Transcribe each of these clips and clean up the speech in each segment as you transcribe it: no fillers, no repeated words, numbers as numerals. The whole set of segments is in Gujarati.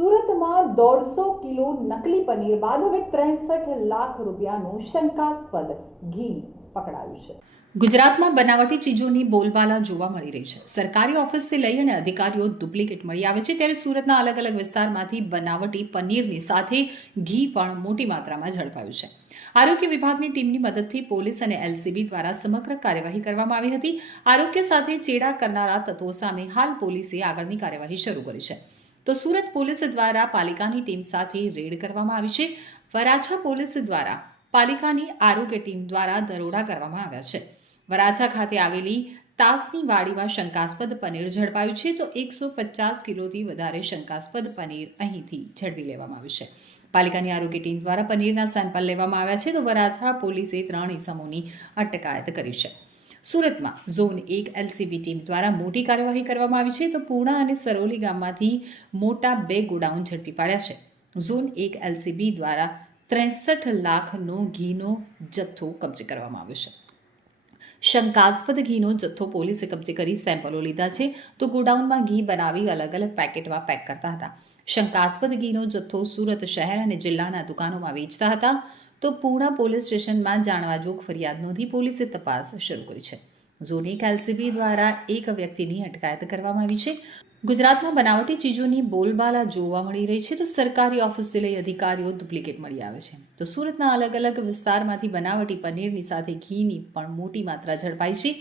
સુરતમાં 150 કિલો નકલી પનીર બાદ હવે 63 લાખ રૂપિયાનું શંકાસ્પદ ઘી પકડાયું છે। ગુજરાતમાં બનાવટી ચીજોની બોલબાલા જોવા મળી રહી છે। સરકારી ઓફિસથી લઈ અને અધિકારીઓ ડુપ્લિકેટ મળી આવે છે, ત્યારે સુરતના અલગ અલગ વિસ્તારમાંથી બનાવટી પનીરની સાથે ઘી પણ મોટી માત્રામાં ઝડપાયું છે। આરોગ્ય વિભાગની ટીમની મદદથી પોલીસ અને એલસીબી દ્વારા સમગ્ર કાર્યવાહી કરવામાં આવી હતી। આરોગ્ય સાથે ચેડા કરનારા તત્વો સામે હાલ પોલીસે આગળની કાર્યવાહી શરૂ કરી છે। તો સુરત પોલીસ દ્વારા પાલિકાની ટીમ સાથે રેડ કરવામાં આવી છે। વરાછા પોલીસ દ્વારા પાલિકાની આરોગ્ય ટીમ દ્વારા દરોડા કરવામાં આવ્યા છે। વરાછા ખાતે આવેલી તાસની વાડીમાં શંકાસ્પદ પનીર ઝડપાયું છે, તો 150 કિલોથી વધારે શંકાસ્પદ પનીર અહીંથી ઝડપી લેવામાં આવ્યું છે। પાલિકાની આરોગ્ય ટીમ દ્વારા પનીરના સેમ્પલ લેવામાં આવ્યા છે, તો વરાછા પોલીસે 3 ઇસમોની અટકાયત કરી છે। સુરતમાં ઝોન 1 એલસીબી ટીમ દ્વારા મોટી કાર્યવાહી કરવામાં આવી છે, તો પૂર્ણા અને સરોલી ગામમાંથી મોટા 2 ગોડાઉન ઝડપી પાડ્યા છે। ઝોન 1 એલસીબી દ્વારા 63 લાખનો ઘીનો જથ્થો કબજે કરવામાં આવ્યો છે। શંકાસ્પદ ઘીનો જથ્થો પોલીસે કબજે કરી સેમ્પલો લીધા છે, તો ગોડાઉનમાં ઘી બનાવી અલગ અલગ પેકેટમાં પેક કરતા હતા। શંકાસ્પદ ઘીનો જથ્થો સુરત શહેર અને જિલ્લાના દુકાનોમાં વેચતા હતા। તો પૂર્ણા પોલીસ સ્ટેશનમાં જાણવાજોગ ફરિયાદ નોંધી પોલીસે તપાસ શરૂ કરી છે। ઝોન 1 એલસીબી દ્વારા એક વ્યક્તિની અટકાયત કરવામાં આવી છે। ગુજરાતમાં બનાવટી ચીજોની બોલબાલા જોવા મળી રહી છે, તો સરકારી ઓફિસથી લઈ અધિકારીઓ ડુપ્લિકેટ મળી આવે છે। તો સુરતના અલગ અલગ વિસ્તારમાંથી બનાવટી પનીરની સાથે ઘીની પણ મોટી માત્રા ઝડપાઈ છે।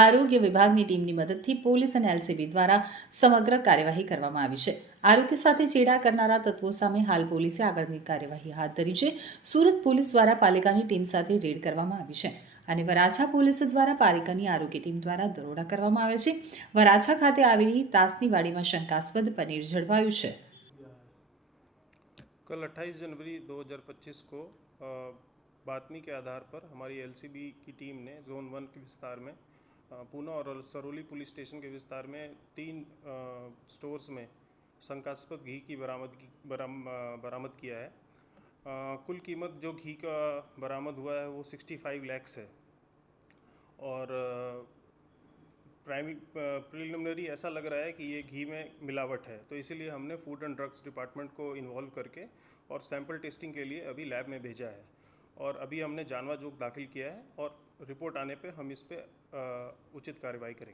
આરોગ્ય વિભાગની ટીમની મદદથી પોલીસ અને એલસીબી દ્વારા સમગ્ર કાર્યવાહી કરવામાં આવી છે। આરોગ્ય સાથે ચેડા કરનારા તત્વો સામે હાલ પોલીસે આગળની કાર્યવાહી હાથ ધરી છે। સુરત પોલીસ દ્વારા પાલિકાની ટીમ સાથે રેડ કરવામાં આવી છે અને વરાછા પોલીસ દ્વારા પાલિકાની આરોગ્ય ટીમ દ્વારા દરોડા કરવામાં આવ્યા છે। વરાછા ખાતે આવેલી તાસની વાડીમાં શંકાસ્પદ પનીર ઝડપાયું છે। कल 28 जनवरी 2025 को बातमी के आधार पर हमारी एलसीबी की टीम ने जोन 1 के विस्तार में पूना और सरोली पुलिस स्टेशन के विस्तार में 3 स्टोर्स में शंकास्पद घी की बरामद किया है। कुल कीमत जो घी का बरामद हुआ है वो 65 लैक्स है और प्रिलिमिनरी ऐसा लग रहा है कि ये घी में मिलावट है, तो इसीलिए हमने फूड एंड ड्रग्स डिपार्टमेंट को इन्वॉल्व करके और सैंपल टेस्टिंग के लिए अभी लैब में भेजा है और अभी हमने जानवा जोग दाखिल किया है और रिपोर्ट आने पे हम इस पे उचित कार्रवाई करेंगे।